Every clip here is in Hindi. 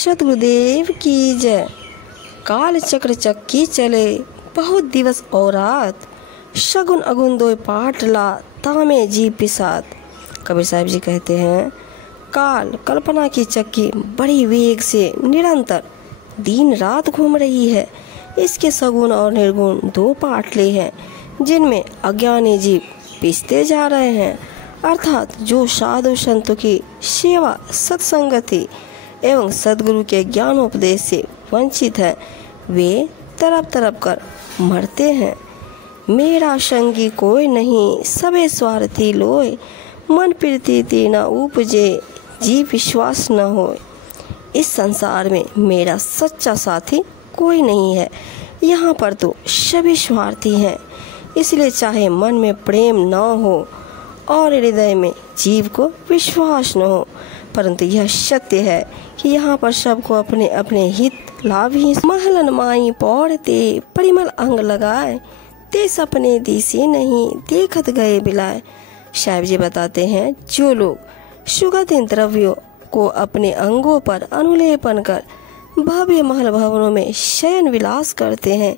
सद्गुरुदेव की जय। काल चक्र चक्की चले बहुत दिवस और रात, शगुन अगुन दोय पाटला तामे जी पिसात। कबीर साहब जी कहते हैं, काल कल्पना की चक्की बड़ी वेग से निरंतर दिन रात घूम रही है। इसके सगुन और निर्गुण दो पाटले हैं जिनमें अज्ञानी जीव पिसते जा रहे हैं। अर्थात जो साधु संतों की सेवा, सत्संगति एवं सद्गुरु के ज्ञानोपदेश से वंचित है, वे तरप तरप कर मरते हैं। मेरा संगी कोई नहीं, सबे स्वार्थी लोय, मन प्रीति न उपजे, जी विश्वास न होय। इस संसार में मेरा सच्चा साथी कोई नहीं है। यहाँ पर तो सभी स्वार्थी हैं। इसलिए चाहे मन में प्रेम न हो और हृदय में जीव को विश्वास न हो, परंतु यह सत्य है कि यहाँ पर सबको अपने अपने हित लाभ ही। महलन माई पौड़ते परिमल अंग लगाए, ते सपने दिसे नहीं देखत गए बिलाए। साहब जी बताते हैं, जो लोग सुगंधित द्रव्यों को अपने अंगों पर अनुलेपन कर भव्य महल भवनों में शयन विलास करते हैं,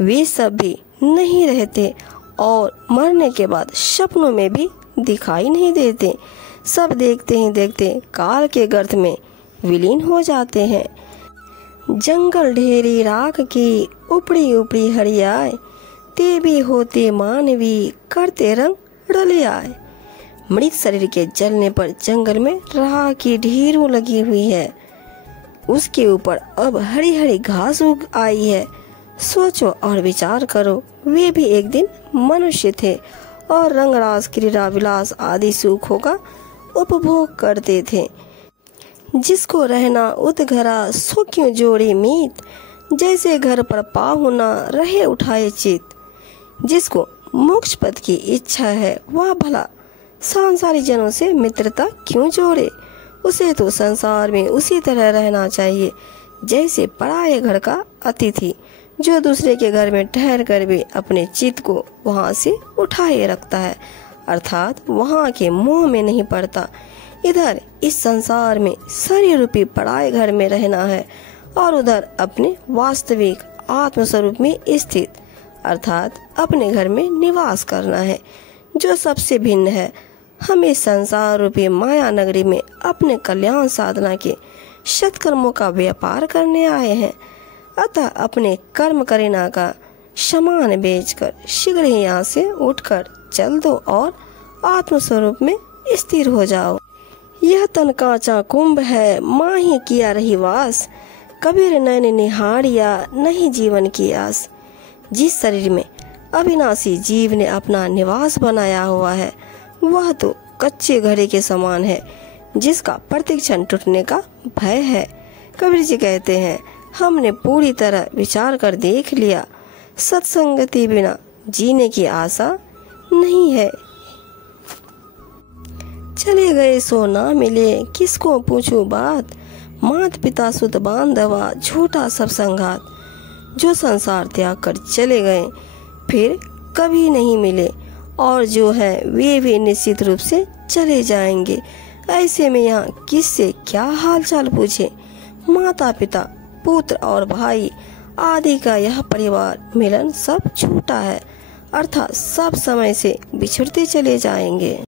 वे सब भी नहीं रहते और मरने के बाद सपनों में भी दिखाई नहीं देते। सब देखते ही देखते काल के गर्त में विलीन हो जाते हैं। जंगल ढेरी राख की उपड़ी उपड़ी हरियाए, ते भी होते मानवी करते रंग डले आए। मृत शरीर के जलने पर जंगल में राख की ढेरों लगी हुई है, उसके ऊपर अब हरी हरी घास उग आई है। सोचो और विचार करो, वे भी एक दिन मनुष्य थे और रंगरास, क्रीड़ा, विलास आदि सुखों का उपभोग करते थे। जिसको रहना उतघरा सो क्यों जोड़े मीत, जैसे घर पर पाहुना रहे उठाए चित। जिसको मोक्ष पद की इच्छा है, वह भला सांसारिक जनों से मित्रता क्यों जोड़े। उसे तो संसार में उसी तरह रहना चाहिए जैसे पराये घर का अतिथि, जो दूसरे के घर में ठहर कर भी अपने चित्त को वहाँ से उठाए रखता है, अर्थात वहाँ के मोह में नहीं पड़ता। इधर इस संसार में शरीर रूपी पराये घर में रहना है और उधर अपने वास्तविक आत्मस्वरूप में स्थित अर्थात अपने घर में निवास करना है, जो सबसे भिन्न है। हम इस संसार रूपी माया नगरी में अपने कल्याण साधना के सत्कर्मों का व्यापार करने आए हैं। अतः अपने कर्म करीना का सामान बेचकर शीघ्र ही यहाँ से उठकर चल दो और आत्मस्वरूप में स्थिर हो जाओ। यह तन कांचा कुंभ है, माही किया रही वास, कबीर नैन निहारिया नहीं जीवन की आस। जिस शरीर में अविनाशी जीव ने अपना निवास बनाया हुआ है, वह तो कच्चे घड़े के समान है, जिसका प्रतिक्षण टूटने का भय है। कबीर जी कहते हैं, हमने पूरी तरह विचार कर देख लिया, सत्संगति बिना जीने की आशा नहीं है। चले गए सो ना मिले, किसको पूछूं बात, मात पिता सुत बांधवा झूठा सब संगात। जो संसार त्याग कर चले गए फिर कभी नहीं मिले, और जो है वे भी निश्चित रूप से चले जाएंगे। ऐसे में यहाँ किससे क्या हालचाल पूछे। माता पिता, पुत्र और भाई आदि का यह परिवार मिलन सब छूटा है, अर्थात सब समय से बिछड़ते चले जाएंगे।